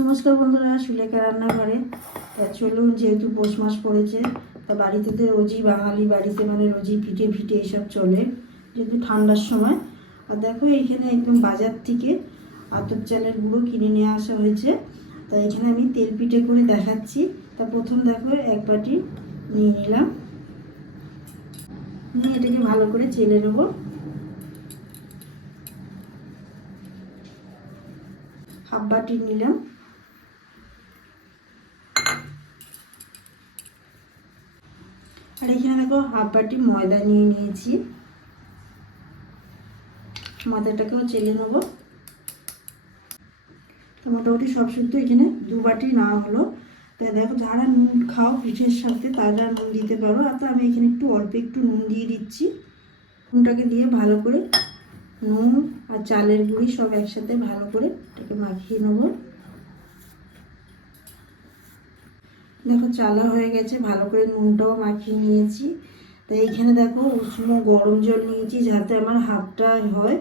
নমস্কার বন্ধুরা, সুলেখা রান্নাঘরে। চলুন যেহেতু পৌষ মাস পড়েছে, তা বাড়িতে তো রোজই বাঙালি, বাড়িতে মানে রোজই পিঠে ফিটে এসব চলে, যেহেতু ঠান্ডার সময়। আর দেখো, এইখানে একদম বাজার থেকে আতর চালের গুঁড়ো কিনে নিয়ে আসা হয়েছে। তা এখানে আমি তেল পিঠে করে দেখাচ্ছি। তা প্রথম দেখো, এক বাটি নিয়ে নিলাম। নিয়ে এটাকে ভালো করে চেলে নেব। হাফ বাটি নিলাম। আর এখানে দেখো হাফ বাটি ময়দা নিয়ে নিয়েছি। ময়দাটাকেও চেলে নেব। তো মোটামুটি সব শুদ্ধ এখানে দু বাটি না হলো। তাই দেখো যারা নুন খাও পিঠের সাথে, তারা নুন দিতে পারো। আর তো আমি এখানে একটু অল্প একটু নুন দিয়ে দিচ্ছি। নুনটাকে দিয়ে ভালো করে নুন আর চালের গুঁড়ি সব একসাথে ভালো করে এটাকে মাখিয়ে নেব। দেখো চালা হয়ে গেছে, ভালো করে নুনটাও মাখিয়ে নিয়েছি। তো এইখানে দেখো উষ্ণ গরম জল নিয়েছি যাতে আমার হাতটা হয়।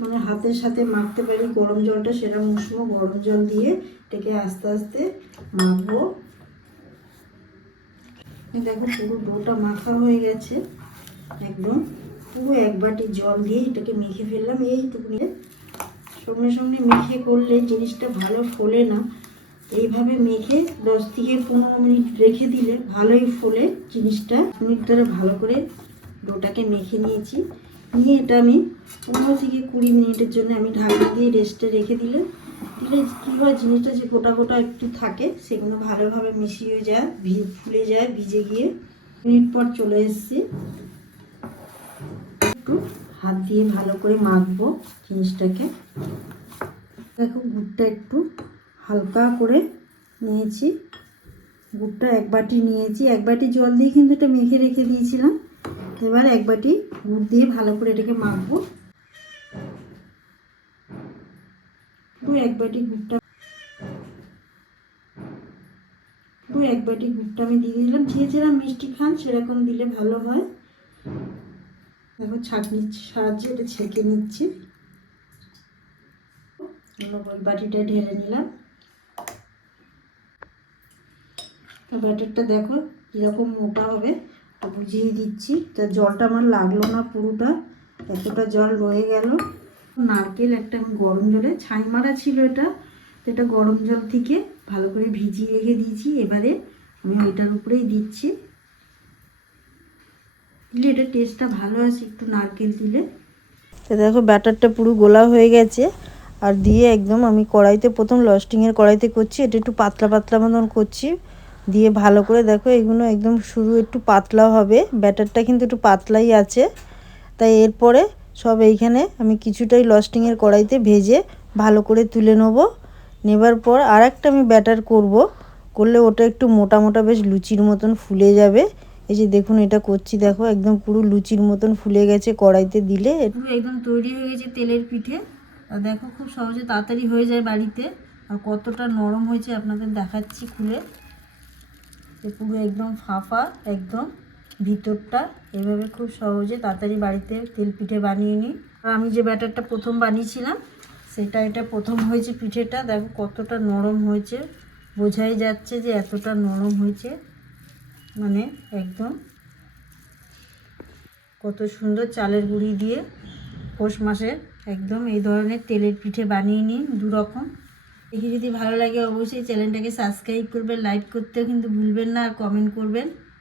মানে হাতের সাথে মাখতে পারি গরম জলটা, সেরকম উষ্ণ গরম জল দিয়ে এটাকে আস্তে আস্তে মাখবো। দেখো পুরো ডোটা মাখা হয়ে গেছে, একদম। পুরো এক বাটি জল দিয়ে এটাকে মেখে ফেললাম। এইটুকু সঙ্গে সঙ্গে মেখে করলে জিনিসটা ভালো ফোলে না। এইভাবে মেখে দশ থেকে পনেরো মিনিট রেখে দিলে ভালোই ফোলে জিনিসটা। মিনিট ধরে ভালো করে ডোটাকে মেখে নিয়েছি। নিয়ে এটা আমি পনেরো থেকে কুড়ি মিনিটের জন্য আমি ঢাকনা দিয়ে রেস্টে রেখে দিলে দিলে কী হয় জিনিসটা যে গোটা গোটা একটু থাকে, সেগুলো ভালোভাবে মিশিয়ে যায় ফুলে যায়, ভিজে গিয়ে। মিনিট পর চলে এসেছি। একটু হাত দিয়ে ভালো করে মাখবো জিনিসটাকে। দেখো, গুড়টা একটু হালকা করে নিয়েছি। গুড়টা এক বাটি নিয়েছি। এক বাটি জল দিয়ে কিন্তু এটা মেখে রেখে দিয়েছিলাম। এবার এক বাটি গুড় দিয়ে ভালো করে এটাকে মাখবো। এক বাটি গুড়টা পুরো এক বাটি গুড়টা আমি দিয়ে দিলাম। যে যেরকম মিষ্টি খান, সেরকম দিলে ভালো হয়। দেখো ছাঁকনির সাহায্যে এটা ছেঁকে নিচ্ছি। বাটিটা ঢেলে নিলাম তো ব্যাটারটা দেখো কীরকম মোটা হবে বুঝিয়ে দিচ্ছি। তা জলটা আমার লাগল না পুরোটা, এতটা জল রয়ে গেল। নারকেল একটা আমি গরম জলে, ছাই মারা ছিল এটা, তো এটা গরম জল থেকে ভালো করে ভিজিয়ে রেখে দিয়েছি। এবারে আমি ওইটার উপরেই দিচ্ছি। দিলে এটা টেস্টটা ভালো আসে একটু নারকেল দিলে। তো দেখো ব্যাটারটা পুরো গোলা হয়ে গেছে। আর দিয়ে একদম আমি কড়াইতে, প্রথম লস্টিংয়ের কড়াইতে করছি, এটা একটু পাতলা পাতলা মতন করছি। দিয়ে ভালো করে দেখো, এগুলো একদম শুরু একটু পাতলা হবে, ব্যাটারটা কিন্তু একটু পাতলাই আছে। তাই এরপরে সব এইখানে আমি কিছুটাই লস্টিংয়ের কড়াইতে ভেজে ভালো করে তুলে নেব। নেবার পর আর একটা আমি ব্যাটার করব, করলে ওটা একটু মোটা মোটা বেশ লুচির মতন ফুলে যাবে। এই যে দেখুন এটা করছি, দেখো একদম পুরো লুচির মতন ফুলে গেছে কড়াইতে দিলে। একদম তৈরি হয়ে গেছে তেলের পিঠে। আর দেখো খুব সহজে তাড়াতাড়ি হয়ে যায় বাড়িতে। আর কতটা নরম হয়েছে আপনাদের দেখাচ্ছি খুলে। পুরো একদম ফাঁফা, একদম ভিতরটা। এভাবে খুব সহজে তাড়াতাড়ি বাড়িতে তেল পিঠে বানিয়ে নিই। আর আমি যে ব্যাটারটা প্রথম বানিয়েছিলাম, সেটা এটা প্রথম হয়েছে পিঠেটা। দেখো কতটা নরম হয়েছে। বোঝাই যাচ্ছে যে এতটা নরম হয়েছে। মানে একদম কত সুন্দর চালের গুঁড়ি দিয়ে। পৌষ মাসে একদম এই ধরনের তেলের পিঠে বানিয়ে নিন দু রকম দেখে যদি ভালো লাগে অবশ্যই চ্যানেলটাকে সাবস্ক্রাইব করবেন লাইক করতেও কিন্তু ভুলবেন না আর কমেন্ট করবেন।